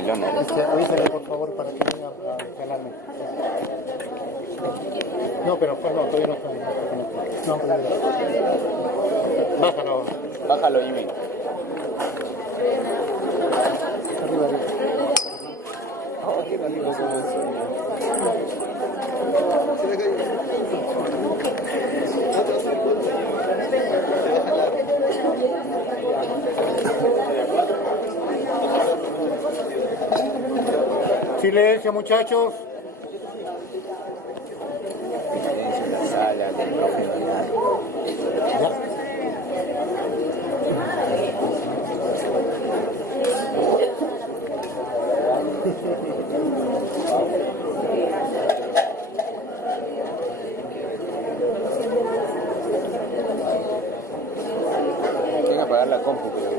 Sí, Leonel. Avísale por favor para que venga a instalarme. No, pero no, todavía no está conectado. No, bájalo. Bájalo, Jimmy. Arriba, arriba. Silencio, muchachos. Sala del profe. Ya. Tiene que apagar la compu, pero...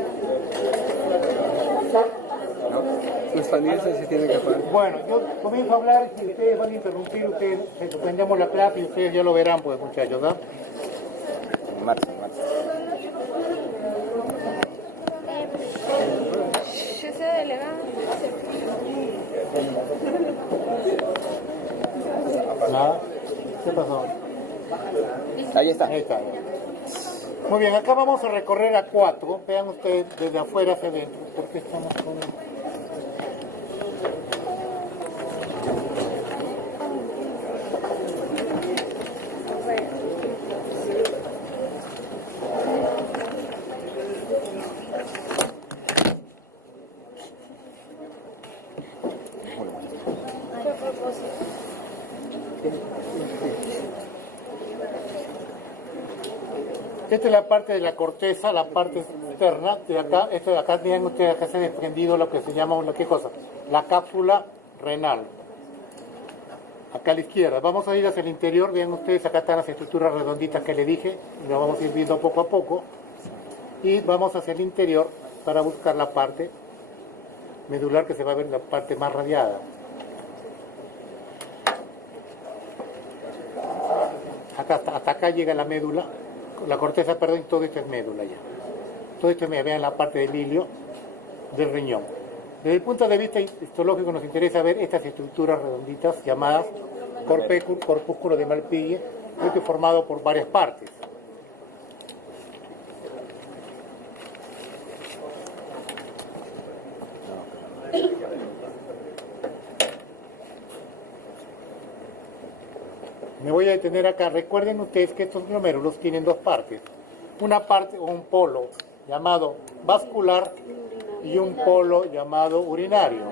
Los paneles se tienen que apagar. Bueno, yo comienzo a hablar y ustedes van a interrumpir, ustedes suspendemos la clase y ustedes ya lo verán, pues, muchachos, ¿no? Marzo. Yo soy delegado. Nada. ¿Qué pasó? Ahí está. Ahí está. Muy bien, acá vamos a recorrer a 4. Vean ustedes desde afuera hacia adentro. ¿Por qué estamos con...? Esta es la parte de la corteza, la parte externa. De acá, esto de acá tienen ustedes acá se ha desprendido lo que se llama, ¿qué cosa? La cápsula renal. Acá a la izquierda. Vamos a ir hacia el interior. Vean ustedes, acá están las estructuras redonditas que le dije. Lo vamos a ir viendo poco a poco. Y vamos hacia el interior para buscar la parte medular, que se va a ver la parte más radiada. Acá, hasta acá llega la médula. La corteza, perdón, todo esto es médula ya. Todo esto es médula, vean la parte del hilio del riñón. Desde el punto de vista histológico nos interesa ver estas estructuras redonditas llamadas corpúsculo de Malpighi, que es formado por varias partes. Me voy a detener acá. Recuerden ustedes que estos glomérulos tienen dos partes. Una parte o un polo llamado vascular y un polo llamado urinario.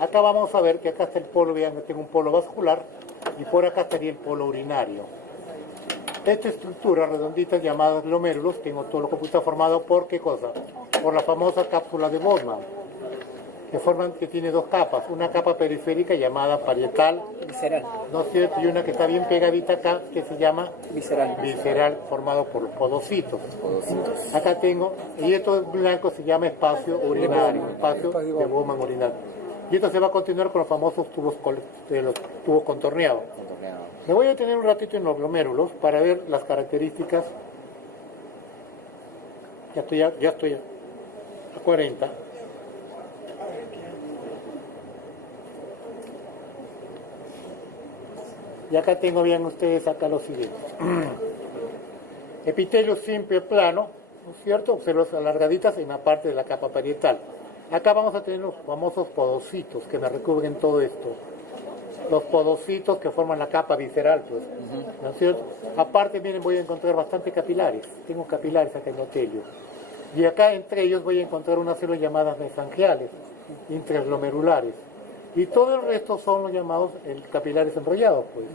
Acá vamos a ver que acá está el polo, vean que tengo un polo vascular y por acá estaría el polo urinario. Esta estructura redondita llamada glomérulos, tengo todo lo que está formado por ¿qué cosa? Por la famosa cápsula de Bowman, que tiene dos capas, una capa periférica llamada parietal, Visceral. ¿no es cierto? Y una que está bien pegadita acá, que se llama Visceral. formado por los podocitos. Acá tengo, y esto blanco se llama espacio urinario, espacio de Bowman urinario. Y esto se va a continuar con los famosos tubos contorneados. Me voy a detener un ratito en los glomérulos para ver las características. Ya estoy a 40. Y acá tengo bien ustedes acá lo siguiente. Epitelio simple plano, ¿no es cierto? Células alargaditas en la parte de la capa parietal. Acá vamos a tener los famosos podocitos que me recubren todo esto. Los podocitos que forman la capa visceral, pues, ¿no es cierto? Aparte, miren, voy a encontrar bastante capilares. Tengo capilares acá en epitelio. Y acá entre ellos voy a encontrar unas células llamadas mesangiales, intraglomerulares. Y todo el resto son los llamados capilares enrollados, pues.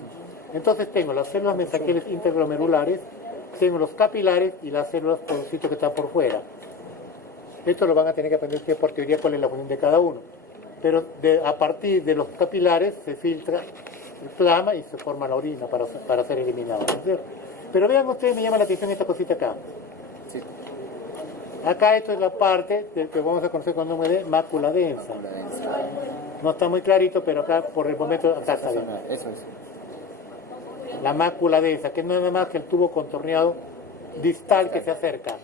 Entonces tengo las células mesangiales interglomerulares, tengo los capilares y las células podocitos que están por fuera. Esto lo van a tener que aprender ustedes por teoría cuál es la función de cada uno. Pero a partir de los capilares se filtra el plasma y se forma la orina para ser eliminada, ¿no es cierto? Pero vean ustedes, me llama la atención esta cosita acá. Sí. Acá esto es la parte del que vamos a conocer con el nombre de mácula densa. No está muy clarito, pero acá por el momento acá está bien. Eso es. La mácula densa, que no es nada más que el tubo contorneado distal que se acerca.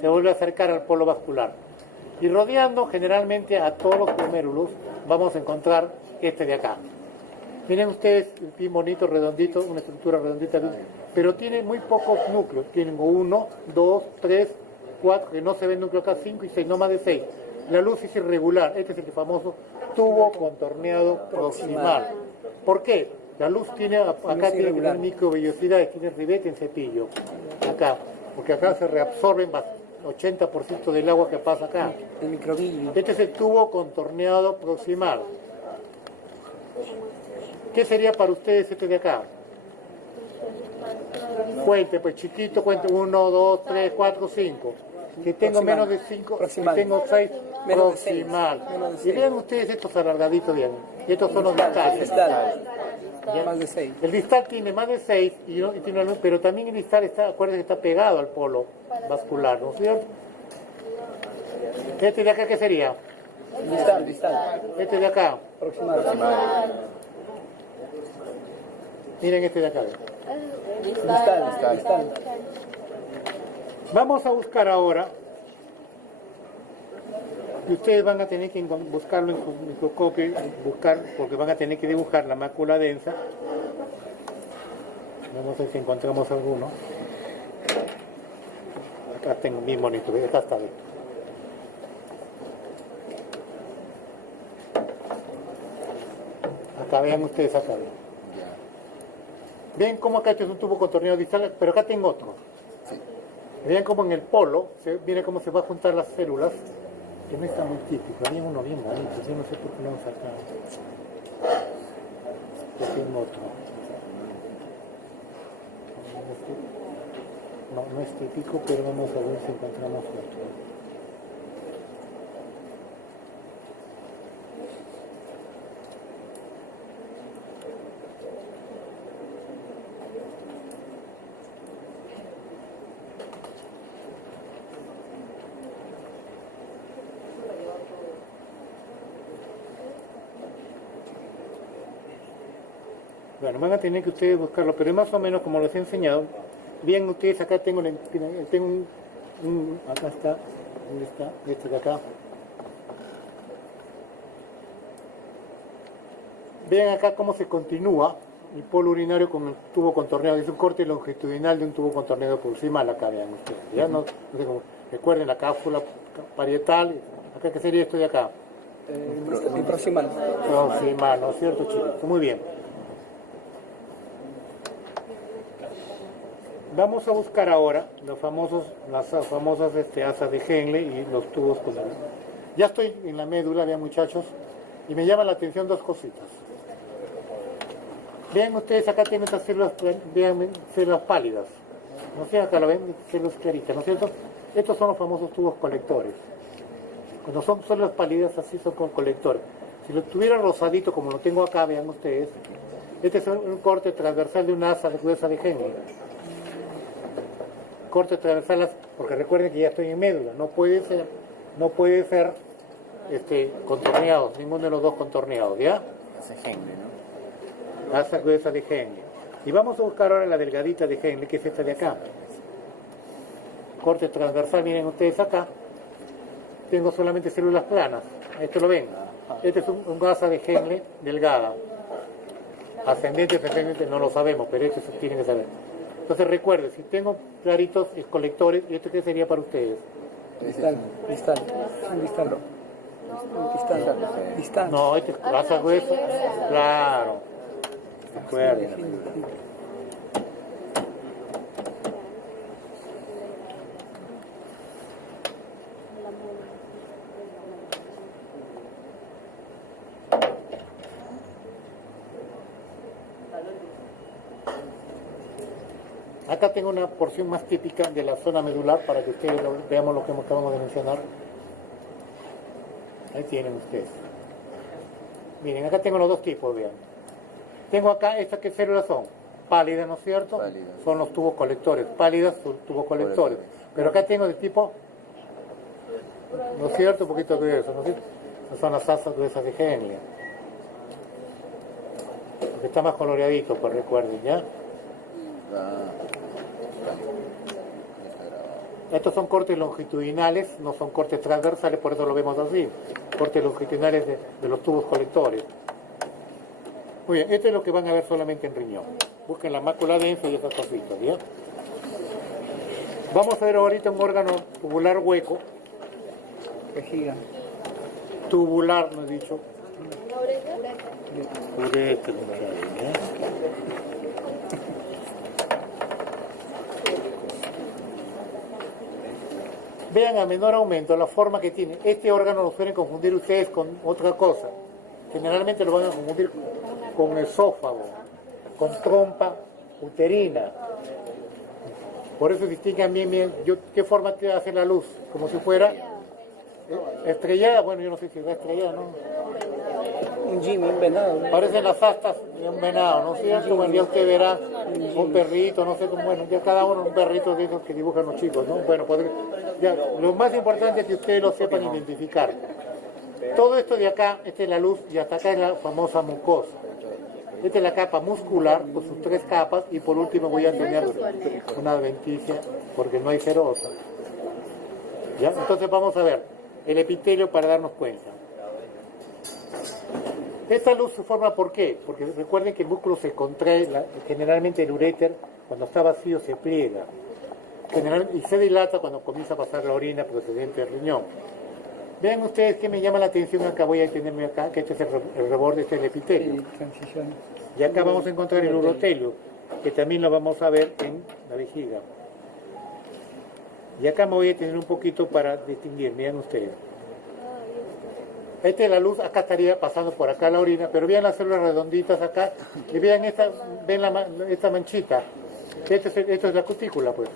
Se vuelve a acercar al polo vascular. Y rodeando generalmente a todos los glomérulos vamos a encontrar este de acá. Miren ustedes, bien bonito, redondito, una estructura redondita, pero tiene muy pocos núcleos. Tienen 1, 2, 3, 4, que no se ve el núcleo acá, 5 y 6, no más de 6. La luz es irregular, este es el famoso tubo contorneado proximal. ¿Por qué? La luz tiene, acá tiene que tener microvellosidades, tiene ribete en cepillo, acá, porque acá se reabsorben 80% del agua que pasa acá. El microbillo. Este es el tubo contorneado proximal. ¿Qué sería para ustedes este de acá? Cuente, pues chiquito, cuente 1, 2, 3, 4, 5. Si tengo menos de 5, si tengo 6, proximal. Y vean ustedes estos alargaditos bien. Estos son los distales. Distal. Más de 6. El distal tiene más de 6, pero también el distal está, acuérdense que está pegado al polo vascular, ¿no es cierto? Este de acá, ¿qué sería? Distal. Este de acá. Proximal. Miren este de acá. Distal. Vamos a buscar ahora, y ustedes van a tener que buscarlo en su microscopio, porque van a tener que dibujar la mácula densa. Vamos a ver si encontramos alguno. Acá tengo bien bonito, acá está bien. Acá vean ustedes acá. Ven cómo acá este es un tubo contorneado distal, pero acá tengo otro. Vean cómo en el polo, miren cómo se va a juntar las células, que no está muy típico. Había uno bien bonito, yo no sé por qué lo han sacado. Este es otro. No es típico, pero vamos a ver si encontramos otro. Bueno, van a tener que ustedes buscarlo, pero es más o menos como les he enseñado. Bien, ustedes acá tengo acá está, ¿dónde está? Este de acá. Vean acá cómo se continúa el polo urinario con el tubo contorneado. Es un corte longitudinal de un tubo contorneado proximal, acá vean ustedes. Ya no sé cómo. Recuerden la cápsula parietal. Acá, ¿qué sería esto de acá? El proximal. Proximal, ¿no es cierto, chicos? Muy bien. Vamos a buscar ahora las famosas asas de Henle y los tubos contorneados. Ya estoy en la médula, vean muchachos, y me llama la atención dos cositas. Vean ustedes, acá tienen estas células, vean, células pálidas. ¿No es cierto? Acá lo ven, células claritas, ¿no es cierto? Estos son los famosos tubos colectores. Cuando son células pálidas, así son con colectores. Si lo tuviera rosadito, como lo tengo acá, vean ustedes, este es un corte transversal de una asa gruesa de Henle. Corte transversal, porque recuerden que ya estoy en médula, no puede ser contorneados, ninguno de los dos contorneados, ¿ya? Hace Henle, ¿no? Asa gruesa de Henle. Y vamos a buscar ahora la delgadita de Henle, que es esta de acá. Corte transversal, miren ustedes acá. Tengo solamente células planas, esto lo ven. Este es un asa de Henle delgada. Ascendente, descendente, no lo sabemos, pero esto se tienen que saber. Entonces recuerden, si tengo claritos es colectores, ¿y esto qué sería para ustedes? Distal. No, este es asa gruesa, claro. Recuerden. Acá tengo una porción más típica de la zona medular para que ustedes veamos lo que acabamos de mencionar. Ahí tienen ustedes. Miren, acá tengo los dos tipos, vean. Tengo acá, ¿estas qué células son? Pálidas, ¿no es cierto? Pálidas. Son los tubos colectores. Pálidas son tubos colectores. Pero acá tengo de tipo, ¿no es cierto? Un poquito grueso, ¿no es cierto? Estas son las asas gruesas de Henle. Porque está más coloreadito, pues recuerden, ¿ya? Estos son cortes longitudinales, no son cortes transversales, por eso lo vemos así. Cortes longitudinales de los tubos colectores. Muy bien, esto es lo que van a ver solamente en riñón. Busquen la mácula densa y esas cositas, ¿ya? Vamos a ver ahorita un órgano tubular hueco. Vejiga. Tubular, no he dicho. Ureter, ¿ya? Vean a menor aumento la forma que tiene. Este órgano lo suelen confundir ustedes con otra cosa. Generalmente lo van a confundir con esófago, con trompa uterina. Por eso distingan bien, ¿qué forma te hace la luz? Como si fuera estrellada. Bueno, yo no sé si es estrellada, ¿no? Un Jimmy, un venado. Parecen las astas de un venado, ¿no es cierto? Bueno, ya usted verá un perrito, no sé cómo, bueno, ya cada uno un perrito de esos que dibujan los chicos, ¿no? Bueno, ya, lo más importante es que ustedes lo sepan identificar. Todo esto de acá, esta es la luz, y hasta acá es la famosa mucosa. Esta es la capa muscular, con sus 3 capas, y por último voy a enseñar una adventicia, porque no hay serosa. ¿Ya? Entonces vamos a ver el epitelio para darnos cuenta. Esta luz se forma ¿por qué? Porque recuerden que el músculo se contrae, generalmente el uréter cuando está vacío se pliega y se dilata cuando comienza a pasar la orina procedente del riñón. Vean ustedes que me llama la atención acá, voy a entenderme acá, que este es el reborde, este es el epitelio. Transición. Y acá vamos a encontrar el urotelio, que también lo vamos a ver en la vejiga. Y acá me voy a detener un poquito para distinguir, vean ustedes. Esta es la luz, acá estaría pasando por acá la orina, pero vean las células redonditas acá, y vean esta manchita. Esto es la cutícula, pues.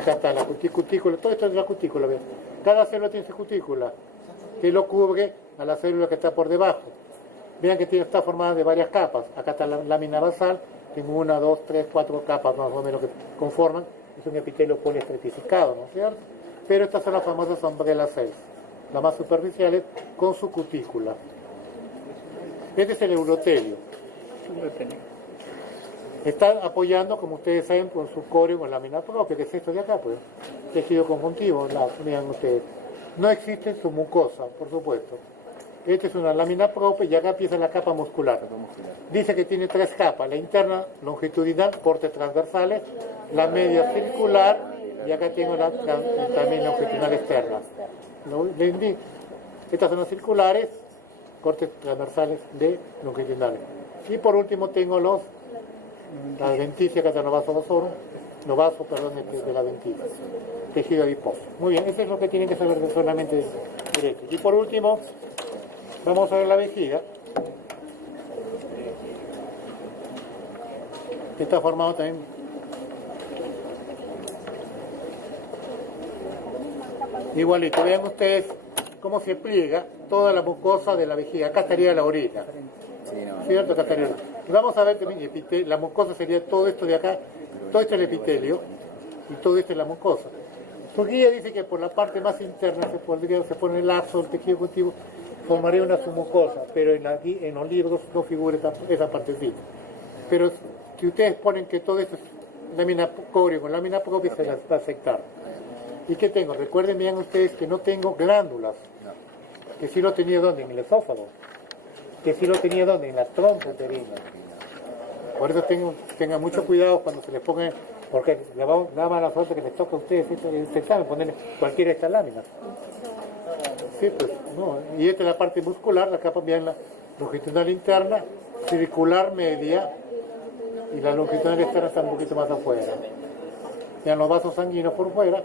Acá está la cutícula, todo esto es la cutícula, vean. Cada célula tiene su cutícula, que lo cubre a la célula que está por debajo. Vean que está formada de varias capas. Acá está la lámina basal, tengo 1, 2, 3, 4 capas más o menos que conforman. Es un epitelio poliestratificado, ¿no es cierto? Pero estas son las famosas umbrella cells, las más superficiales, con su cutícula. Este es el urotelio. Está apoyando, como ustedes saben, con su corio, con lámina propia, que es esto de acá, pues. Tejido conjuntivo, miren ustedes. No existe su mucosa, por supuesto. Esta es una lámina propia y acá empieza la capa muscular. Dice que tiene 3 capas, la interna longitudinal, cortes transversales, la media circular y acá tengo también longitudinal externa. Estas son las circulares, cortes transversales de longitudinales. Y por último tengo la adventicia, que es el novaso, de la adventicia, tejido adiposo. Muy bien, eso es lo que tienen que saber solamente de derecho. Y por último, vamos a ver la vejiga, que está formado también. Igualito, vean ustedes cómo se pliega toda la mucosa de la vejiga. Acá estaría la orina. ¿Cierto? Acá estaría. Vamos a ver también, la mucosa sería todo esto de acá, todo esto es el epitelio y todo esto es la mucosa. Su guía dice que por la parte más interna se pone el laxo, el tejido conjuntivo, formaría una submucosa, pero en los libros no figura esa partecita. Pero si ustedes ponen que todo esto es lámina corio con lámina propia, se las va a afectar. ¿Y qué tengo? Recuerden bien ustedes que no tengo glándulas, que sí lo tenía ¿dónde? En el esófago, que sí lo tenía ¿dónde? En la trompa uterina. Por eso tengan mucho cuidado cuando se les ponga, porque la mala suerte que les toca a ustedes este examen, ponerle cualquiera de estas láminas. Sí, pues, no. Y esta es la parte muscular, la capa bien la longitudinal interna, circular media, y la longitudinal externa está un poquito más afuera. Vean los vasos sanguíneos por fuera.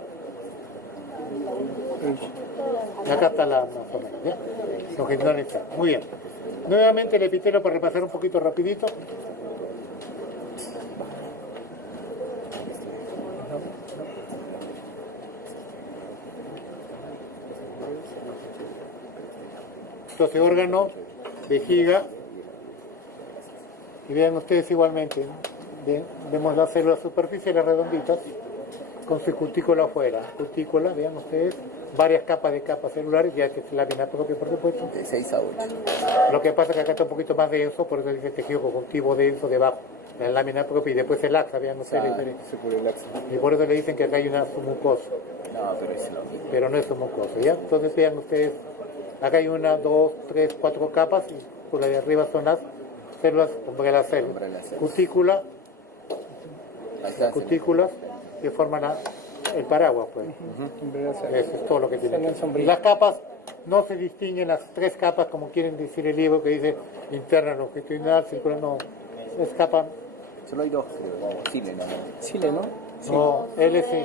Y acá está la más o menos, ¿ya? Longitudinal externa. Muy bien. Nuevamente el epitelio para repasar un poquito rapidito. Entonces órgano, vejiga, y vean ustedes igualmente, ¿no? Vemos las células superficiales redonditas con su cutícula afuera. Cutícula, vean ustedes, varias capas de capas celulares, ya que es lámina propia, por supuesto. De 6 a 8. Lo que pasa es que acá está un poquito más denso, por eso dice tejido conjuntivo denso debajo, la lámina propia, y después el laxa, vean ustedes la diferencia. Se pone laxa. Y por eso le dicen que acá hay una submucosa, No, pero es lo mismo. pero no es submucosa, ¿ya? Entonces vean ustedes, acá hay 1, 2, 3, 4 capas, y por la de arriba son las células, umbrella cell, Umbrella cells. cutícula, Ahí está. cutículas que forman el paraguas, pues. Eso es todo lo que tiene. Células Y sombrillas. las capas no se distinguen las 3 capas como quieren decir el libro que dice interna, longitudinal, circular, no. Es capa, Solo hay 2, creo. Chile, no. Chile, ¿no? no, LC,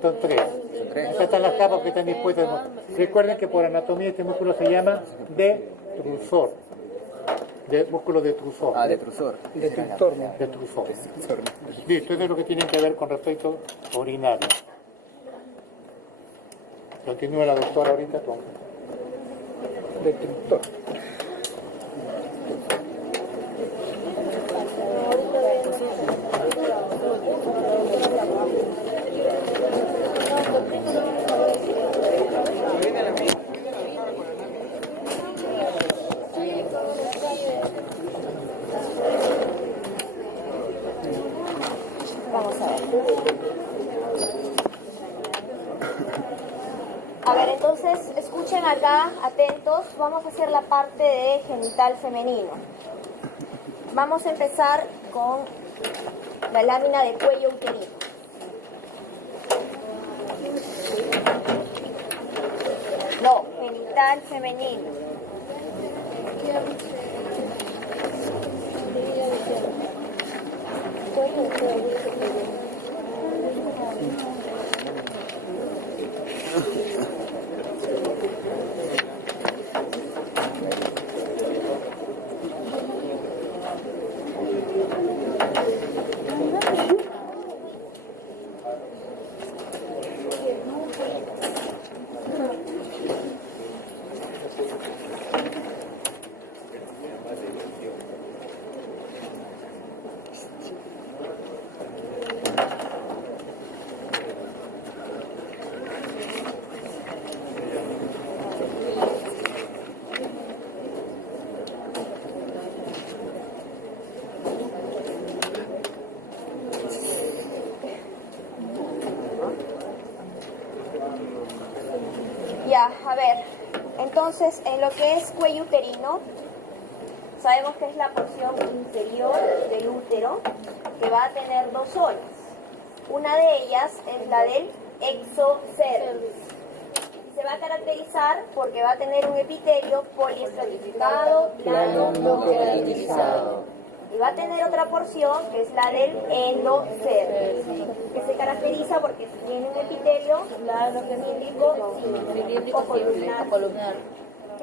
son 3. Son 3. Acá están las capas que están dispuestas. Recuerden que por anatomía este músculo se llama detrusor. De músculo detrusor. Ah, detrusor. Destructor, ¿no? Detrusor. Detrusor. Listo, eso es lo que tienen que ver con respecto a urinario. Continúa la doctora ahorita con... Destructor. Vamos a ver. A ver, entonces, escuchen acá, atentos. Vamos a hacer la parte de genital femenino. Vamos a empezar con la lámina de cuello uterino. No, genital femenino. Ya, a ver, entonces en lo que es cuello uterino, sabemos que es la porción inferior del útero que va a tener 2 zonas. Una de ellas es la del exocervix. Se va a caracterizar porque va a tener un epitelio poliestratificado, plano, no queratinizado. Y va a tener otra porción que es la del endocervix, que se caracteriza porque tiene un epitelio cilíndrico o columnar. ¿Ok?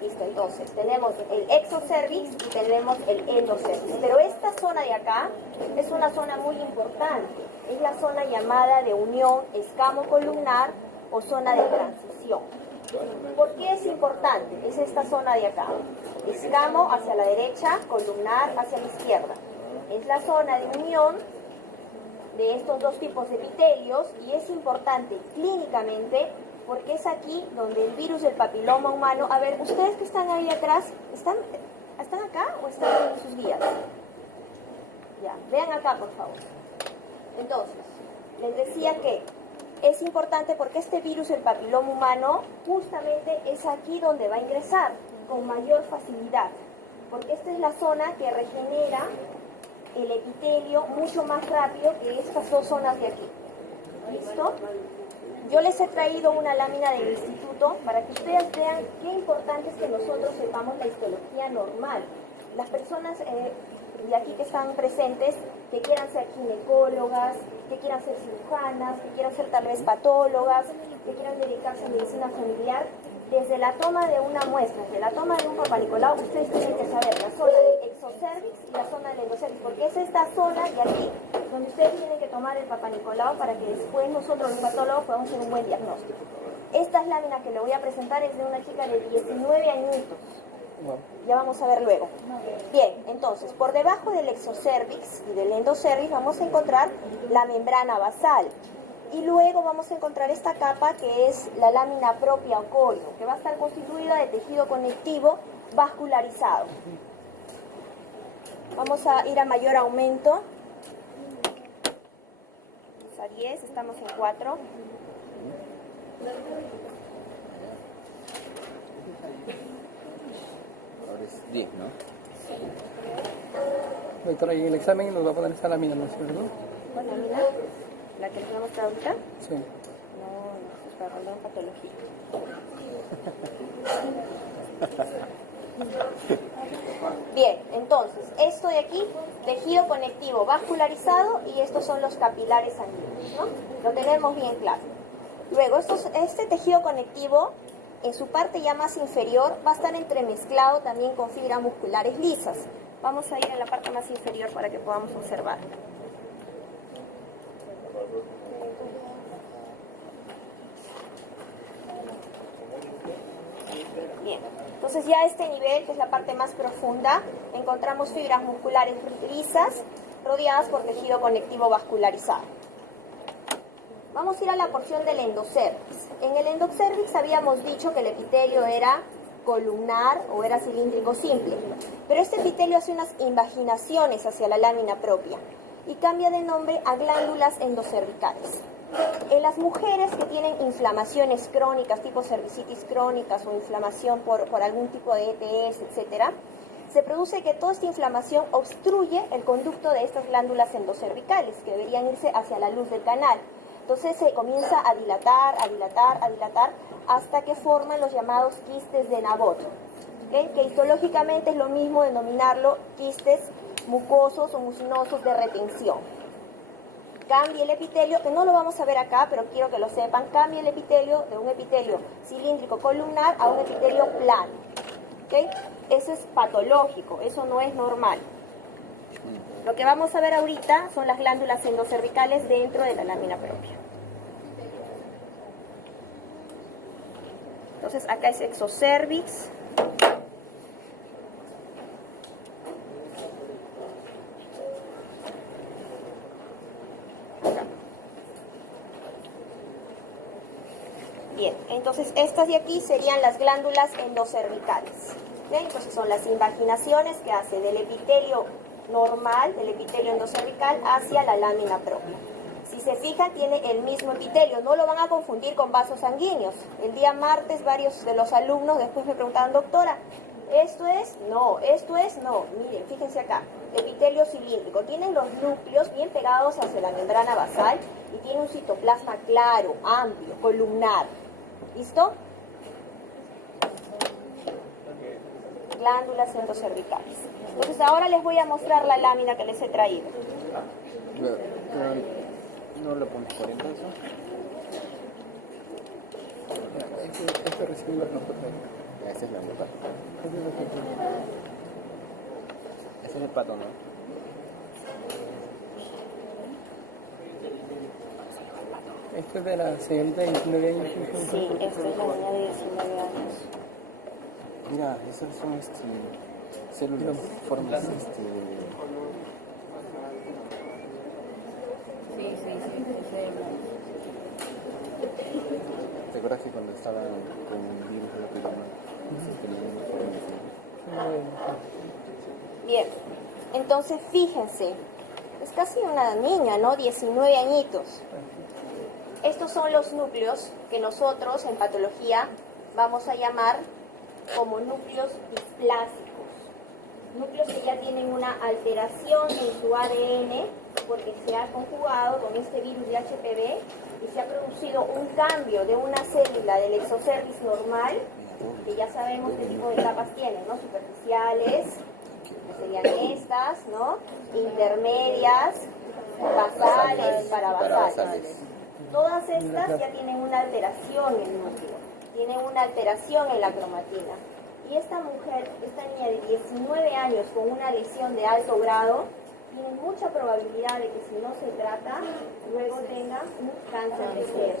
Listo, entonces tenemos el exocervix y tenemos el endocervix. Pero esta zona de acá es una zona muy importante. Es la zona llamada de unión escamo-columnar o zona de transición. ¿Por qué es importante? Es esta zona de acá. Escamo hacia la derecha, columnar hacia la izquierda. Es la zona de unión de estos dos tipos de epitelios y es importante clínicamente porque es aquí donde el virus del papiloma humano... A ver, ustedes que están ahí atrás, ¿están acá o están en sus guías? Ya, vean acá por favor. Entonces, les decía que es importante porque este virus del papiloma humano justamente es aquí donde va a ingresar con mayor facilidad, porque esta es la zona que regenera el epitelio mucho más rápido que estas dos zonas de aquí. ¿Listo? Yo les he traído una lámina del instituto para que ustedes vean qué importante es que nosotros sepamos la histología normal. Las personas de aquí que están presentes, que quieran ser ginecólogas, que quieran ser cirujanas, que quieran ser tal vez patólogas, que quieran dedicarse a medicina familiar, desde la toma de una muestra, desde la toma de un Papa Nicolau, ustedes tienen que saber la zona del exocervix y la zona del endocervix, porque es esta zona de aquí donde ustedes tienen que tomar el Papa Nicolau para que después nosotros los patólogos podamos hacer un buen diagnóstico. Esta lámina que le voy a presentar es de una chica de 19 añitos. Ya vamos a ver luego. Bien, entonces, por debajo del exocervix y del endocervix vamos a encontrar la membrana basal. Y luego vamos a encontrar esta capa que es la lámina propia o código, que va a estar constituida de tejido conectivo vascularizado. Vamos a ir a mayor aumento. Vamos a 10, estamos en 4. Ahora es 10, ¿no? Doctora, y en el examen nos va a poner esta lámina, ¿no es cierto? ¿Cuál lámina? ¿La que les voy a mostrar ahorita? Sí. No, es para rondar patología. Bien, entonces, esto de aquí, tejido conectivo vascularizado, y estos son los capilares sanguíneos, ¿no? Lo tenemos bien claro. Luego, este tejido conectivo, en su parte ya más inferior, va a estar entremezclado también con fibras musculares lisas. Vamos a ir en la parte más inferior para que podamos observar. Bien, entonces ya a este nivel, que es la parte más profunda, encontramos fibras musculares lisas rodeadas por tejido conectivo vascularizado. Vamos a ir a la porción del endocervix. En el endocervix habíamos dicho que el epitelio era columnar o era cilíndrico simple, pero este epitelio hace unas invaginaciones hacia la lámina propia y cambia de nombre a glándulas endocervicales. En las mujeres que tienen inflamaciones crónicas, tipo cervicitis crónicas o inflamación por algún tipo de ETS, etc., se produce que toda esta inflamación obstruye el conducto de estas glándulas endocervicales, que deberían irse hacia la luz del canal. Entonces se comienza a dilatar, a dilatar, a dilatar, hasta que forman los llamados quistes de Nabot, ¿okay? Que histológicamente es lo mismo denominarlo quistes mucosos o mucinosos de retención. Cambia el epitelio, que no lo vamos a ver acá, pero quiero que lo sepan, cambia el epitelio de un epitelio cilíndrico columnar a un epitelio plano. ¿Okay? Eso es patológico, eso no es normal. Lo que vamos a ver ahorita son las glándulas endocervicales dentro de la lámina propia. Entonces acá es exocervix. Bien, entonces estas de aquí serían las glándulas endocervicales. ¿Bien? Entonces son las invaginaciones que hace del epitelio normal, del epitelio endocervical, hacia la lámina propia. Si se fijan, tiene el mismo epitelio, no lo van a confundir con vasos sanguíneos. El día martes varios de los alumnos después me preguntaban, doctora, ¿esto es? No, esto es, no. Miren, fíjense acá, epitelio cilíndrico, tienen los núcleos bien pegados hacia la membrana basal y tiene un citoplasma claro, amplio, columnar. ¿Listo? Glándulas endocervicales. Entonces ahora les voy a mostrar la lámina que les he traído. ¿No lo pones por entonces? Este recibe la nota. Esa es la nota. Ese es el pato, ¿no? Esto es de la señorita de 19 años. Sí, esta es la niña de 19 años. Mira, esas son células, formas ¿Te acuerdas que cuando estaban con un virus de la pirona, tenían una forma así? Bien, entonces fíjense, es casi una niña, ¿no? 19 añitos. Estos son los núcleos que nosotros en patología vamos a llamar como núcleos displásicos. Núcleos que ya tienen una alteración en su ADN porque se ha conjugado con este virus de HPV y se ha producido un cambio de una célula del exocervix normal, que ya sabemos qué tipo de capas tienen, ¿no? Superficiales, que serían estas, ¿no? Intermedias, basales, parabasales. Todas estas ya tienen una alteración en el núcleo, tienen una alteración en la cromatina. Y esta mujer, esta niña de 19 años con una lesión de alto grado, tiene mucha probabilidad de que si no se trata, luego tenga un cáncer de cervix.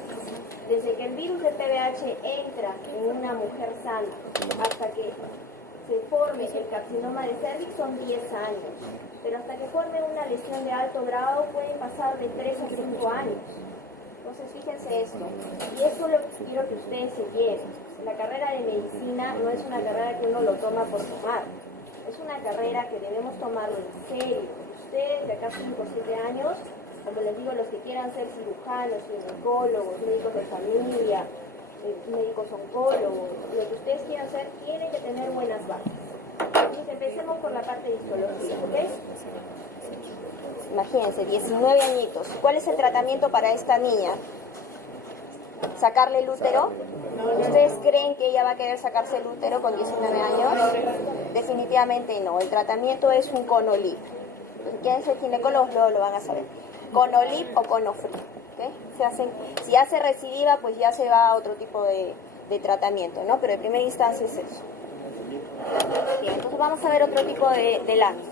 Desde que el virus de PBH entra en una mujer sana hasta que se forme el carcinoma de cervix son 10 años. Pero hasta que forme una lesión de alto grado pueden pasar de 3 a 5 años. Entonces fíjense esto, y eso es lo que quiero que ustedes se lleven. La carrera de medicina no es una carrera que uno lo toma por tomar, es una carrera que debemos tomarlo en serio. Ustedes de acá 5 o 7 años, como les digo, los que quieran ser cirujanos, ginecólogos, médicos de familia, médicos oncólogos, lo que ustedes quieran ser, tienen que tener buenas bases. Entonces empecemos por la parte de histología, ¿ok? Imagínense, 19 añitos. ¿Cuál es el tratamiento para esta niña? ¿Sacarle el útero? ¿Ustedes creen que ella va a querer sacarse el útero con 19 años? Definitivamente no. El tratamiento es un Conolip. ¿Quiénes son ginecólogos? Luego lo van a saber. Conolip o Conofri. ¿Okay? Si hace recidiva, pues ya se va a otro tipo de tratamiento, ¿no? Pero en primera instancia es eso. Bien, entonces vamos a ver otro tipo de lámina.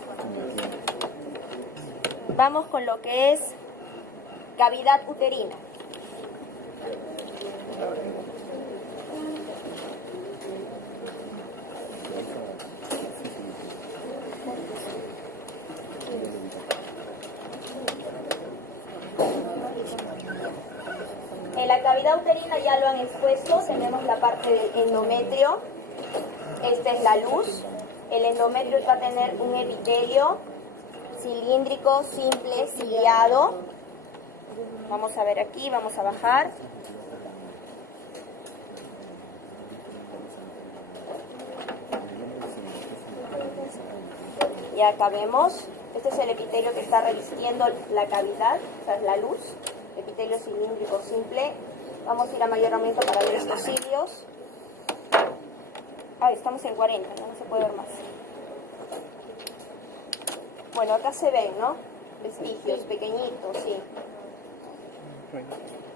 Vamos con lo que es cavidad uterina. En la cavidad uterina ya lo han expuesto, tenemos la parte del endometrio, esta es la luz, el endometrio va a tener un epitelio cilíndrico, simple, ciliado. Vamos a ver aquí, vamos a bajar. Y acá vemos, este es el epitelio que está revistiendo la cavidad, o sea, es la luz, epitelio cilíndrico simple. Vamos a ir a mayor aumento para ver estos cilios. Ah, estamos en 40, no se puede ver más. Bueno, acá se ven, ¿no? Vestigios pequeñitos, sí.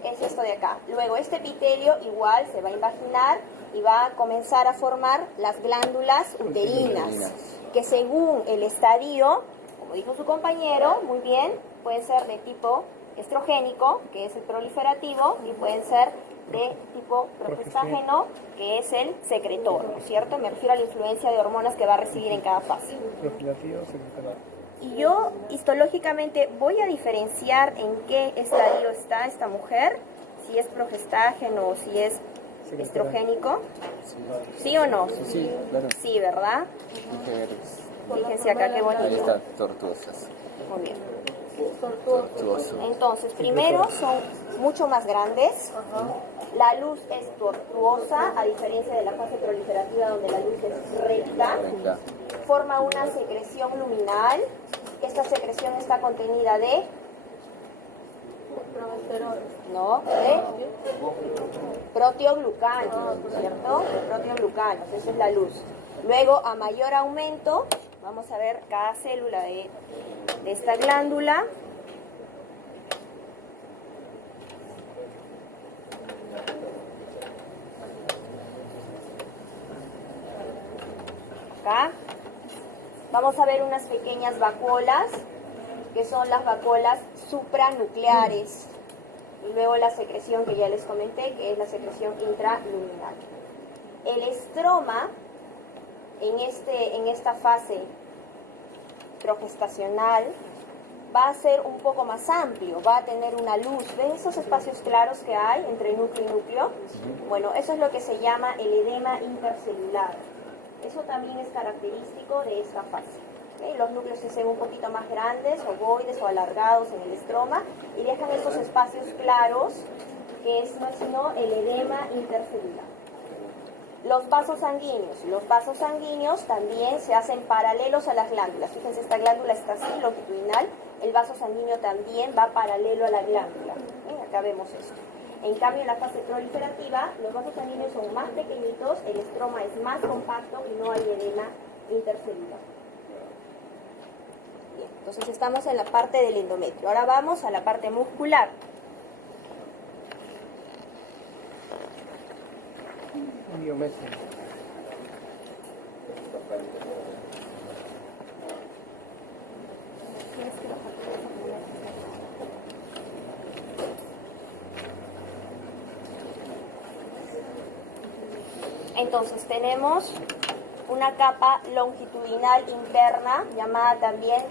Es esto de acá. Luego este epitelio igual se va a invaginar y va a comenzar a formar las glándulas uterinas, que según el estadio, como dijo su compañero, muy bien, pueden ser de tipo estrogénico, que es el proliferativo, y pueden ser de tipo progestágeno, que es el secretor, ¿no es cierto? Me refiero a la influencia de hormonas que va a recibir en cada fase. Y yo histológicamente voy a diferenciar en qué estadio está esta mujer, si es progestágeno o si es estrogénico. ¿Sí o no? Sí, claro. Sí, ¿verdad? Fíjense acá qué bonito. Ahí está, tortuosas. Muy bien. Tortuoso. Entonces, primero son mucho más grandes. La luz es tortuosa, a diferencia de la fase proliferativa donde la luz es recta. Forma una secreción luminal. Esta secreción está contenida de... No, de proteoglucanos, ¿cierto? Proteoglucanos, esa es la luz. Luego, a mayor aumento, vamos a ver cada célula de esta glándula. Acá. Vamos a ver unas pequeñas vacuolas, que son las vacuolas supranucleares. Y luego la secreción que ya les comenté, que es la secreción intraluminal. El estroma, en esta fase progestacional, va a ser un poco más amplio, va a tener una luz. ¿Ven esos espacios claros que hay entre núcleo y núcleo? Bueno, eso es lo que se llama el edema intercelular. Eso también es característico de esta fase. ¿Okay? Los núcleos se ven un poquito más grandes, ovoides o alargados en el estroma y dejan estos espacios claros, que es no es sino el edema intercelular. Los vasos sanguíneos también se hacen paralelos a las glándulas. Fíjense, esta glándula está así, longitudinal. El vaso sanguíneo también va paralelo a la glándula. Acá vemos esto. En cambio, en la fase proliferativa, los vasos sanguíneos son más pequeñitos, el estroma es más compacto y no hay edema intercelular. Bien, entonces estamos en la parte del endometrio. Ahora vamos a la parte muscular. Entonces tenemos una capa longitudinal interna llamada también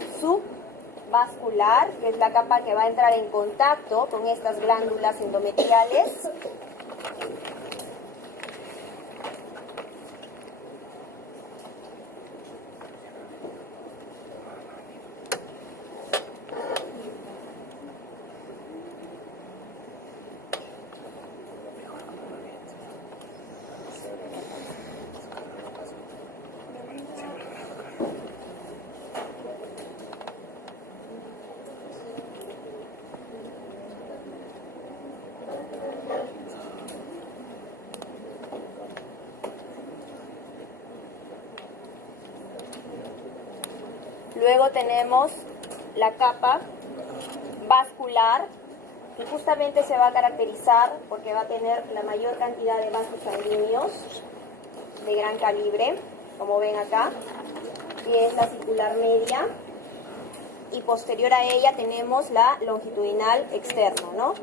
vascular, que es la capa que va a entrar en contacto con estas glándulas endometriales. Luego tenemos la capa vascular, que justamente se va a caracterizar porque va a tener la mayor cantidad de vasos sanguíneos de gran calibre, como ven acá, y es la circular media, y posterior a ella tenemos la longitudinal externa, ¿no?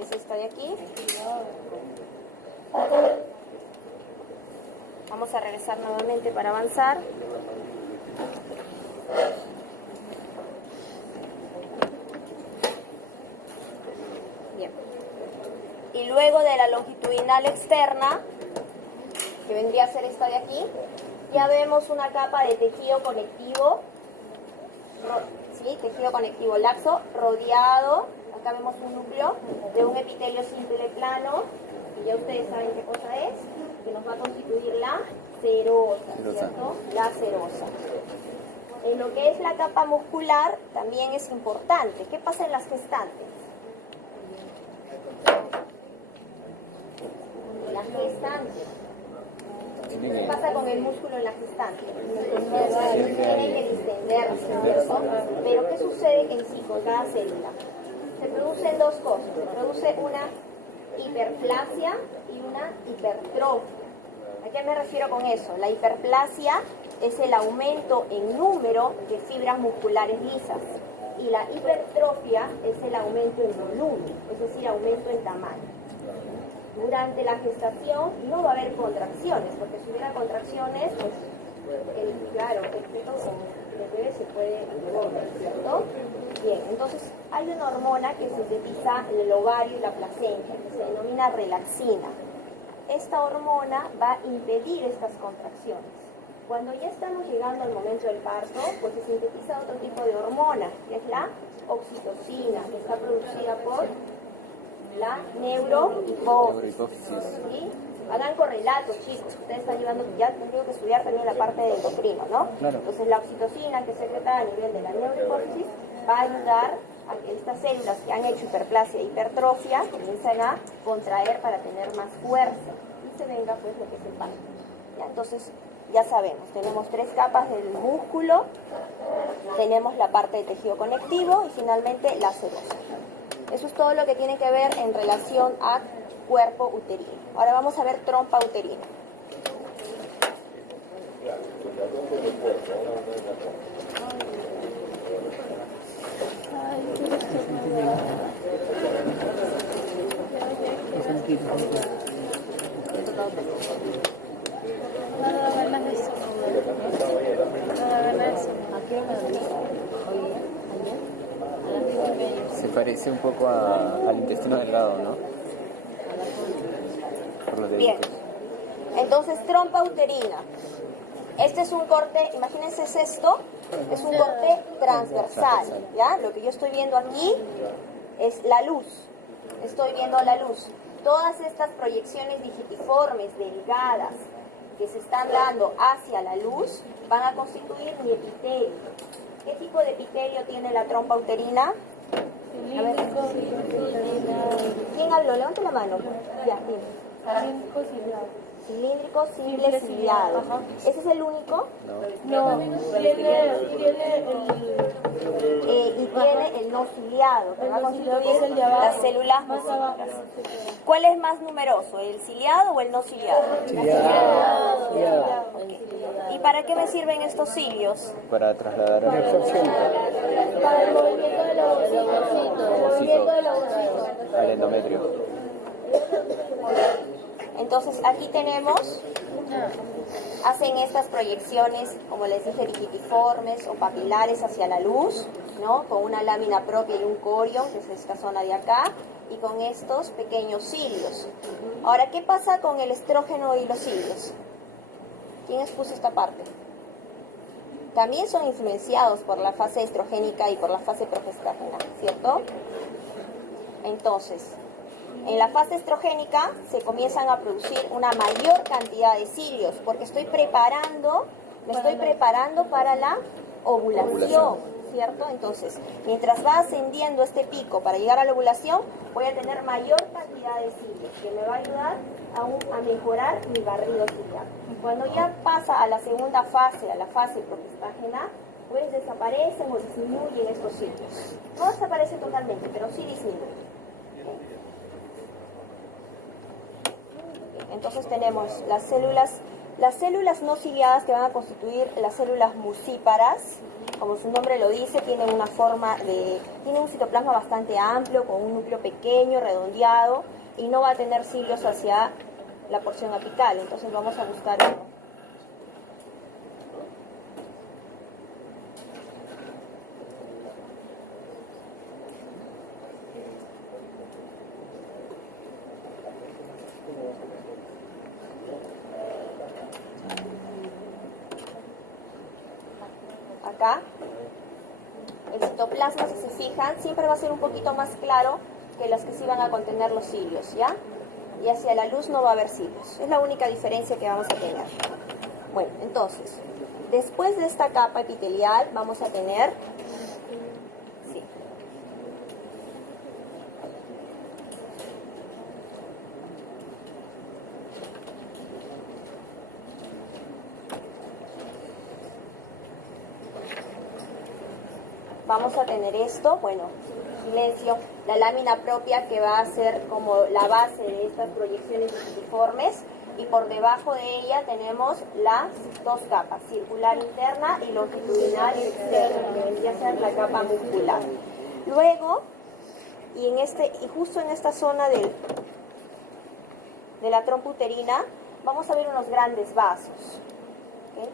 Es esta de aquí. Vamos a regresar nuevamente para avanzar. Bien. Y luego de la longitudinal externa, que vendría a ser esta de aquí, ya vemos una capa de tejido conectivo, ¿sí? Tejido conectivo laxo, rodeado, acá vemos un núcleo de un epitelio simple plano, que ya ustedes saben qué cosa es, que nos va a constituir la serosa, ¿cierto? La serosa. En lo que es la capa muscular también es importante. ¿Qué pasa en las gestantes? Las gestantes. ¿Qué pasa con el músculo en la gestante? Tiene que distenderse, ¿cierto? Pero ¿qué sucede en sí con cada célula? Se producen dos cosas. Se produce una hiperplasia y una hipertrofia. ¿A qué me refiero con eso? La hiperplasia es el aumento en número de fibras musculares lisas y la hipertrofia es el aumento en volumen, es decir, aumento en tamaño. Durante la gestación no va a haber contracciones, porque si hubiera contracciones, pues claro, el feto con el bebé se puede mover, ¿cierto? Bien, entonces hay una hormona que sintetiza en el ovario y la placenta, que se denomina relaxina. Esta hormona va a impedir estas contracciones. Cuando ya estamos llegando al momento del parto, pues se sintetiza otro tipo de hormona, que es la oxitocina, que está producida por la neurohipófisis. ¿Sí? Hagan correlatos, chicos. Ustedes están llevando, ya tendrían que estudiar también la parte del endocrino, ¿no? Claro. Entonces la oxitocina, que es secretada a nivel de la neurohipófisis, va a ayudar a que estas células que han hecho hiperplasia e hipertrofia comiencen a contraer para tener más fuerza y se venga pues lo que se pasa. ¿Ya? Entonces ya sabemos, tenemos tres capas del músculo, tenemos la parte de tejido conectivo y finalmente la serosa. Eso es todo lo que tiene que ver en relación a cuerpo uterino. Ahora vamos a ver trompa uterina. Se parece un poco al intestino delgado, ¿no? Por los Bien, deditos. entonces trompa uterina. Este es un corte, imagínense esto, es un corte transversal, ¿ya? Lo que yo estoy viendo aquí es la luz, estoy viendo la luz. Todas estas proyecciones digitiformes, delgadas, que se están dando hacia la luz, van a constituir mi epitelio. ¿Qué tipo de epitelio tiene la trompa uterina? A ver. ¿Quién habló? Levante la mano. Ya, dime. Cilíndrico, simple, ciliado. ¿Ese es el único? No, tiene Y tiene el no ciliado, que va a constituir es el de abajo. las células más abajo. musculares. ¿Cuál es más numeroso, el ciliado o el no ciliado? ¿Y para qué me sirven estos cilios? Para trasladar a Para el movimiento de los ovocitos. al endometrio. Entonces aquí tenemos, hacen estas proyecciones, como les dije, digitiformes o papilares hacia la luz, ¿no? Con una lámina propia y un corion, que es esta zona de acá, y con estos pequeños cilios. Ahora, ¿qué pasa con el estrógeno y los cilios? ¿Quién expuso esta parte? También son influenciados por la fase estrogénica y por la fase progestágena, ¿cierto? Entonces, en la fase estrogénica se comienzan a producir una mayor cantidad de cilios, porque me estoy preparando para la ovulación, ¿cierto? Entonces, mientras va ascendiendo este pico para llegar a la ovulación, voy a tener mayor cantidad de cilios, que me va a ayudar a mejorar mi barrido ciliar. Cuando ya pasa a la segunda fase, a la fase progestágena, pues desaparecen o disminuyen estos cilios. No desaparecen totalmente, pero sí disminuyen. Entonces tenemos las células no ciliadas, que van a constituir las células mucíparas. Como su nombre lo dice, tienen una tienen un citoplasma bastante amplio, con un núcleo pequeño, redondeado, y no va a tener cilios hacia la porción apical. Entonces vamos a buscar uno. Acá, el citoplasma, si se fijan, siempre va a ser un poquito más claro que las que sí van a contener los cilios, ¿ya? Y hacia la luz no va a haber cilios. Es la única diferencia que vamos a tener. Bueno, entonces, después de esta capa epitelial vamos a tener... Sí. Vamos a tener esto, bueno, silencio, la lámina propia, que va a ser como la base de estas proyecciones digitiformes, y por debajo de ella tenemos las dos capas, circular interna y longitudinal externa, que vendría a ser la capa muscular. Luego, y justo en esta zona de la trompa uterina, vamos a ver unos grandes vasos. ¿Okay?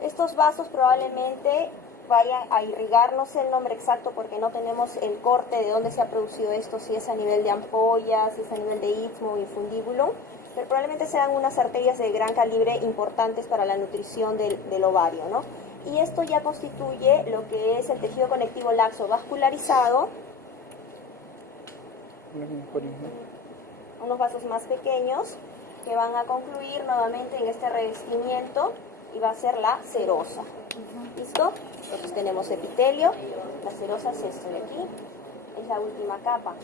Estos vasos probablemente vaya a irrigar, no sé el nombre exacto porque no tenemos el corte de dónde se ha producido esto, si es a nivel de ampolla, si es a nivel de istmo o infundíbulo, pero probablemente sean unas arterias de gran calibre importantes para la nutrición del ovario, ¿no? Y esto ya constituye lo que es el tejido conectivo laxo vascularizado, unos vasos más pequeños que van a concluir nuevamente en este revestimiento, y va a ser la serosa. ¿Listo? Entonces tenemos epitelio, la serosa es esto de aquí, es la última capa.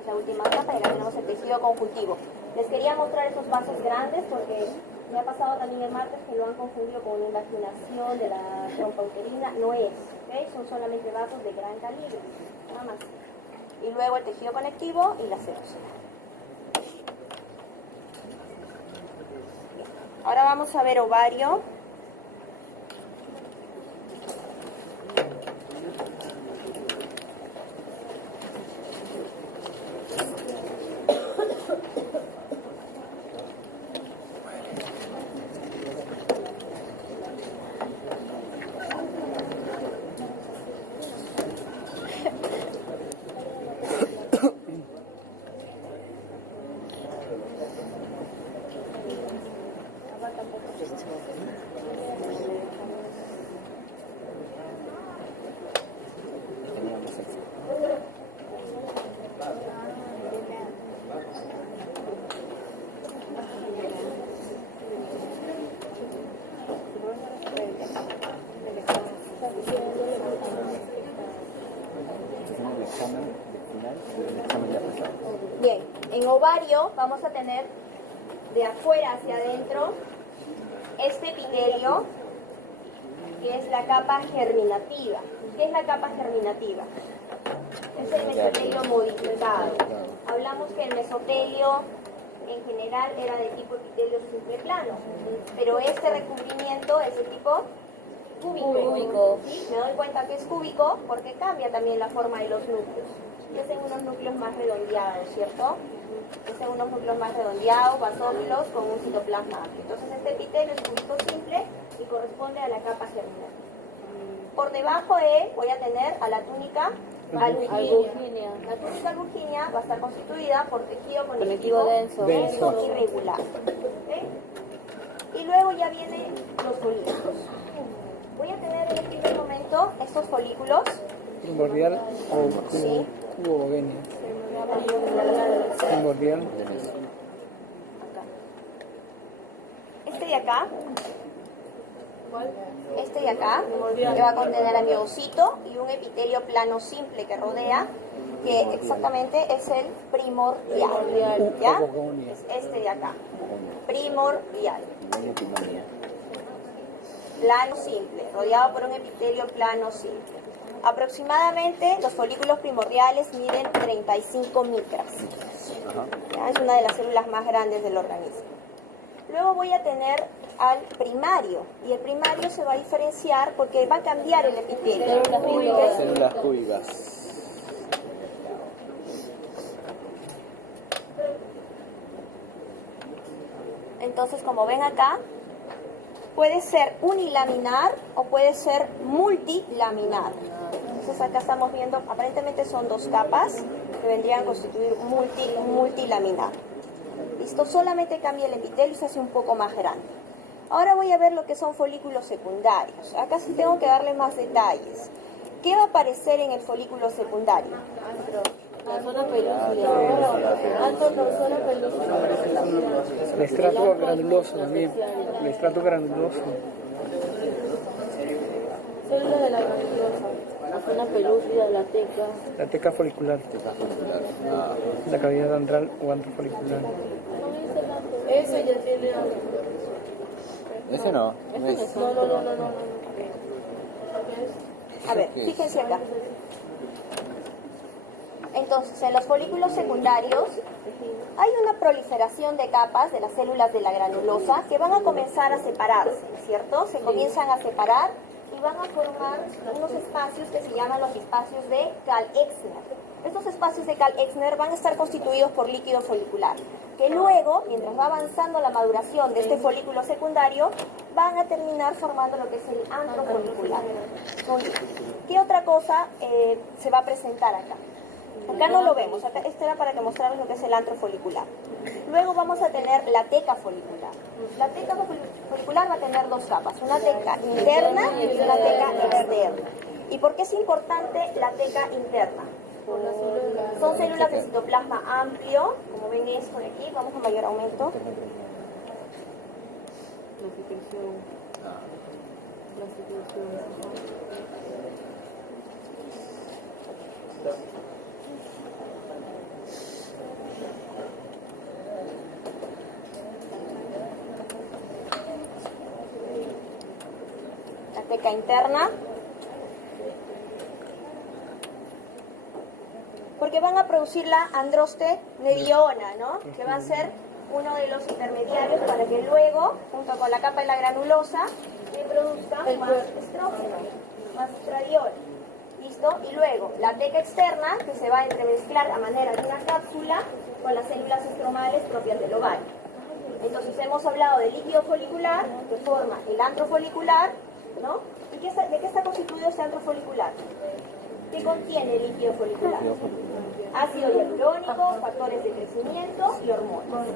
Es la última capa, y la tenemos el tejido conjuntivo. Les quería mostrar estos vasos grandes porque me ha pasado también el martes que lo han confundido con una invaginación de la trompa uterina. No es, ¿okay? Son solamente vasos de gran calibre, nada más. Y luego el tejido conectivo y la serosa. Ahora vamos a ver ovario. Bien, en ovario vamos a tener de afuera hacia adentro este epitelio, que es la capa germinativa. ¿Qué es la capa germinativa? Es el mesotelio modificado. Hablamos que el mesotelio en general era de tipo epitelio simple plano, pero este recubrimiento es de tipo cúbico. ¿Sí? Me doy cuenta que es cúbico porque cambia también la forma de los núcleos. Y hacen unos núcleos más redondeados, ¿cierto? que son unos núcleos más redondeados, basófilos, con un citoplasma amplio. Entonces este epitelio es un poquito simple y corresponde a la capa germinal. Por debajo voy a tener a la túnica albugínea. La túnica albugínea va a estar constituida por tejido conectivo denso irregular. ¿Okay? Y luego ya vienen los folículos. Voy a tener en el primer momento estos folículos. Primordial o Sí. cubogenia. Primordial. Acá. Este de acá. Este de acá, que va a contener a mi ovocito y un epitelio plano simple que rodea, que exactamente es el primordial. ¿Ya? Es este de acá. Primordial. Plano simple, rodeado por un epitelio plano simple. Aproximadamente los folículos primordiales miden 35 micras. ¿Ya? Es una de las células más grandes del organismo. Luego voy a tener al primario, y el primario se va a diferenciar porque va a cambiar el epitelio. Células cúbicas. Entonces, como ven acá, puede ser unilaminar o puede ser multilaminar. Entonces acá estamos viendo, aparentemente son dos capas que vendrían a constituir multilaminar. Listo, solamente cambia el epitelio y se hace un poco más grande. Ahora voy a ver lo que son folículos secundarios. Acá sí tengo que darle más detalles. ¿Qué va a aparecer en el folículo secundario? La zona pelúcida. Zona pelúcida. El estrato granuloso también. El estrato granuloso. Célula de la granulosa. La zona pelúcida, la teca. La teca folicular. La cavidad antral o antrofolicular. Ese ya tiene algo. Ese no. No es. No. A ver, fíjense acá. Entonces, en los folículos secundarios hay una proliferación de capas de las células de la granulosa que van a comenzar a separarse, ¿cierto? Se comienzan a separar y van a formar unos espacios que se llaman los espacios de Kahl-Exner. Estos espacios de Kahl-Exner van a estar constituidos por líquido folicular, que luego, mientras va avanzando la maduración de este folículo secundario, van a terminar formando lo que es el antro folicular. ¿Qué otra cosa se va a presentar acá? Acá no lo vemos, acá, esto era para que mostrarles lo que es el antro folicular. Luego vamos a tener la teca folicular. La teca folicular va a tener dos capas, una teca interna y una teca externa. ¿Y por qué es importante la teca interna? Son células de citoplasma amplio, como ven esto de aquí, vamos a mayor aumento. La teca interna. Porque van a producir la androstenediona, ¿no? Que va a ser uno de los intermediarios para que luego, junto con la capa de la granulosa, se produzca más estrógeno, más estradiol. ¿Listo? Y luego, la teca externa, que se va a entremezclar a manera de una cápsula con las células estromales propias del ovario. Entonces, hemos hablado del líquido folicular, que forma el antro folicular, ¿no? ¿Y de qué está constituido este antro folicular? ¿Qué contiene el líquido folicular? Ácido hialurónico, factores de crecimiento y hormonas.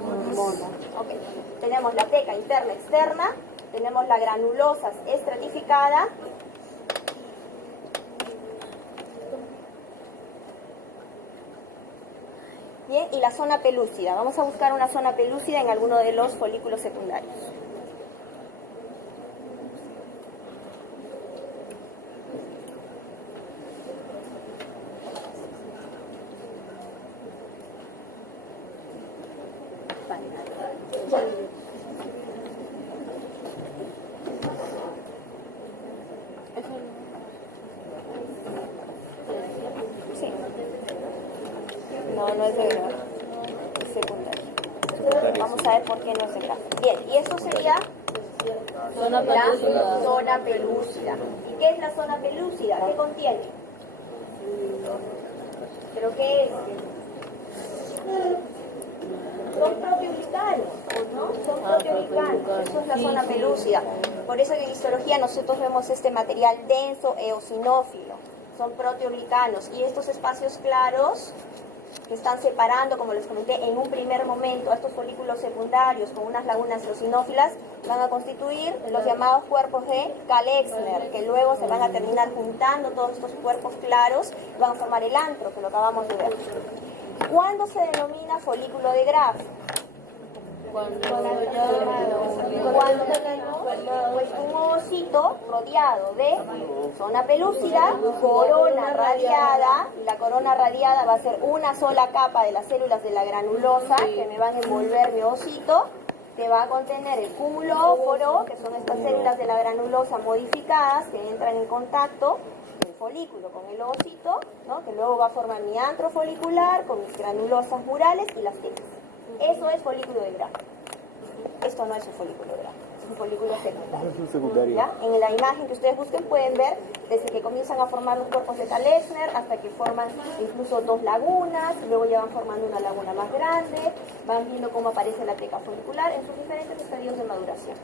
Okay. Tenemos la teca interna externa, tenemos la granulosa estratificada, bien, y la zona pelúcida. Vamos a buscar una zona pelúcida en alguno de los folículos secundarios. Sí. No es de grado. Es secundario. Vamos a ver por qué no es de grado. Bien, y esto sería la zona pelúcida. ¿Y qué es la zona pelúcida? ¿Qué contiene? ¿Pero qué es? Son propioglicanos, ¿no? Son propioglicanos. Eso es la zona pelúcida. Por eso que en histología nosotros vemos este material denso eosinófilo. Son proteoglicanos. Y estos espacios claros que están separando, como les comenté, en un primer momento a estos folículos secundarios con unas lagunas eosinófilas, van a constituir los llamados cuerpos de Kalexner, que luego se van a terminar juntando todos estos cuerpos claros y van a formar el antro, que lo acabamos de ver. ¿Cuándo se denomina folículo de Graf? Cuando tenemos pues, un ovocito rodeado de zona pelúcida, corona radiada, y la corona radiada va a ser una sola capa de las células de la granulosa que me van a envolver mi ovocito, que va a contener el cúmulo óforo, que son estas células de la granulosa modificadas que entran en contacto del folículo con el ovocito, ¿no? Que luego va a formar mi antro folicular con mis granulosas murales y las telas. Eso es folículo de Graf. Esto no es un folículo de Graf, es un folículo secundario. Es un secundario. ¿Ya? En la imagen que ustedes busquen pueden ver desde que comienzan a formar los cuerpos de Kalexner hasta que forman incluso dos lagunas, y luego ya van formando una laguna más grande, van viendo cómo aparece la teca folicular en sus diferentes estadios de maduración.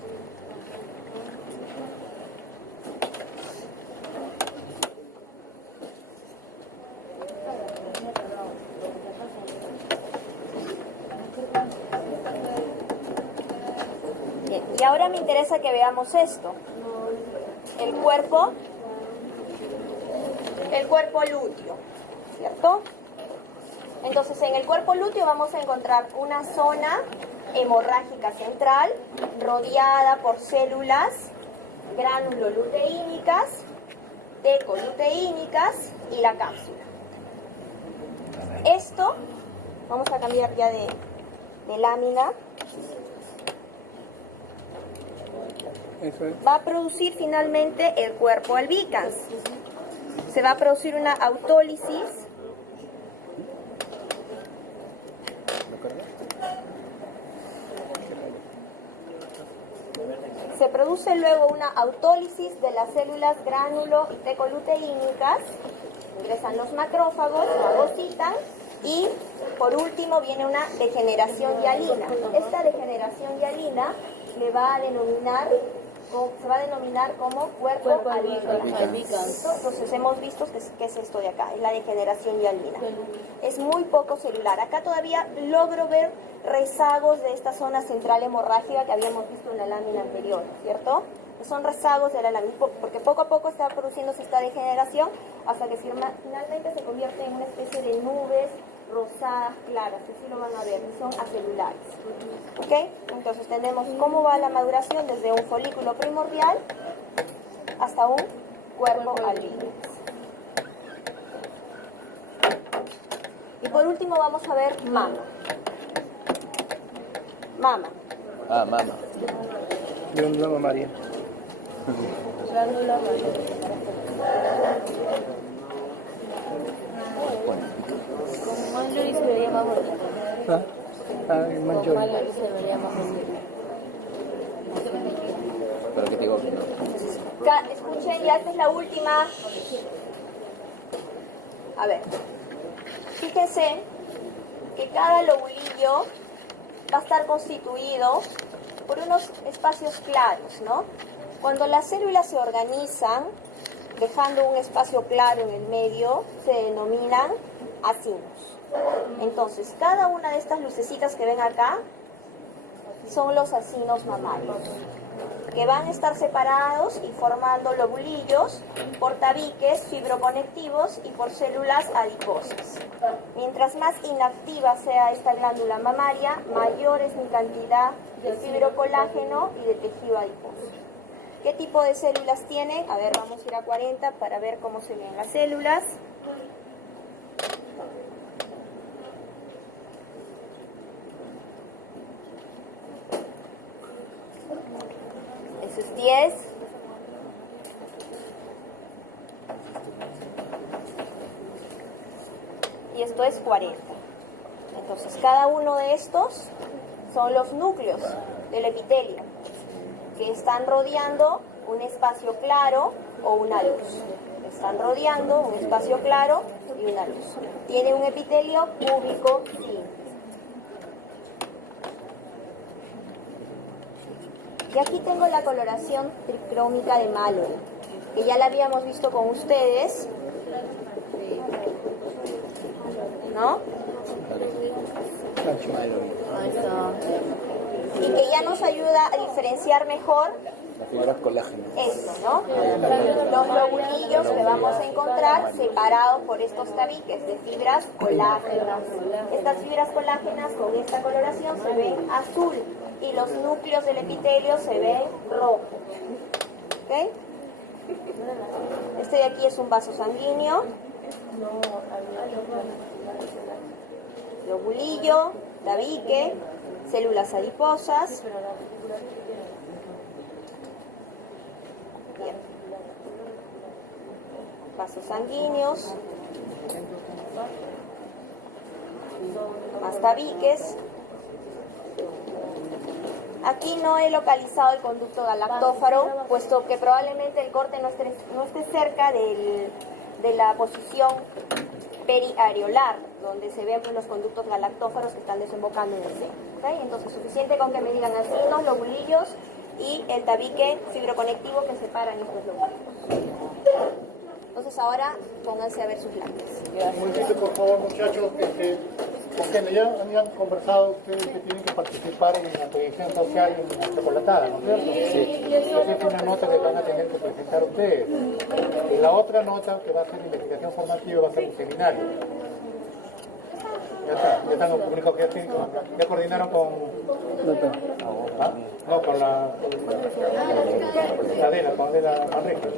Bien, y ahora me interesa que veamos esto. El cuerpo lúteo, ¿cierto? Entonces, en el cuerpo lúteo vamos a encontrar una zona hemorrágica central rodeada por células granuloluteínicas, tecoluteínicas y la cápsula. Esto, vamos a cambiar ya de lámina. Eso es. Va a producir finalmente el cuerpo albicans. Se va a producir una autólisis se produce luego una autólisis de las células gránulo y tecoluteínicas, ingresan los macrófagos, fagocitan y por último viene una degeneración hialina. Esta degeneración hialina se va a denominar como cuerpo albicans. Entonces hemos visto que es esto de acá, es la degeneración hialina. Es muy poco celular. Acá todavía logro ver rezagos de esta zona central hemorrágica que habíamos visto en la lámina anterior, ¿cierto? Son rezagos de la lámina, porque poco a poco está produciéndose esta degeneración hasta que finalmente se convierte en una especie de nubes rosadas claras, que sí lo van a ver, son acelulares. ¿Ok? Entonces tenemos cómo va la maduración desde un folículo primordial hasta un cuerpo albicans. Y por último vamos a ver mama. Mama. Ah, mama. Glándula mamaria. Glándula mamaria. Con Mallory se vería más bonito. Ah, mayor. Mallory se vería más bonito. Pero que te digo que no. Escuchen, ya esta es la última. A ver, fíjense que cada lobulillo va a estar constituido por unos espacios claros, ¿no? Cuando las células se organizan, dejando un espacio claro en el medio, se denominan acinos. Entonces, cada una de estas lucecitas que ven acá son los acinos mamarios, que van a estar separados y formando lobulillos por tabiques fibroconectivos y por células adiposas. Mientras más inactiva sea esta glándula mamaria, mayor es mi cantidad de fibrocolágeno y de tejido adiposo. ¿Qué tipo de células tienen? A ver, vamos a ir a 40 para ver cómo se ven las células. Eso es 10. Y esto es 40. Entonces, cada uno de estos son los núcleos del epitelio que están rodeando un espacio claro o una luz. Están rodeando un espacio claro y una luz. Tiene un epitelio cúbico simple. Y aquí tengo la coloración tricrómica de Mallory, que ya la habíamos visto con ustedes, ¿no? Y que ya nos ayuda a diferenciar mejor Las fibras colágenas. esto, ¿no? Los lobulillos que vamos a encontrar separados por estos tabiques de fibras colágenas. Estas fibras colágenas con esta coloración se ven azul y los núcleos del epitelio se ven rojo. ¿Ok? Este de aquí es un vaso sanguíneo. Lobulillo, tabique, células adiposas. Bien. Vasos sanguíneos. Más tabiques. Aquí no he localizado el conducto galactófaro, puesto que probablemente el corte no esté cerca de la posición periareolar, donde se ven los conductos galactófaros que están desembocando en el seno. ¿Okay? Entonces, suficiente con que me digan así los lobulillos y el tabique fibroconectivo que separan estos lobulillos. Entonces, ahora pónganse a ver sus lápices. Un momentito, por favor, muchachos, porque ya habían conversado ustedes que tienen que participar en la proyección social en la chocolatada, ¿no es cierto? Sí. Esa es una nota que van a tener que presentar ustedes. Y la otra nota que va a ser investigación formativa va a ser un seminario. Ya están los públicos que ya coordinaron con... ¿Ah? No, con la Adela Manrique.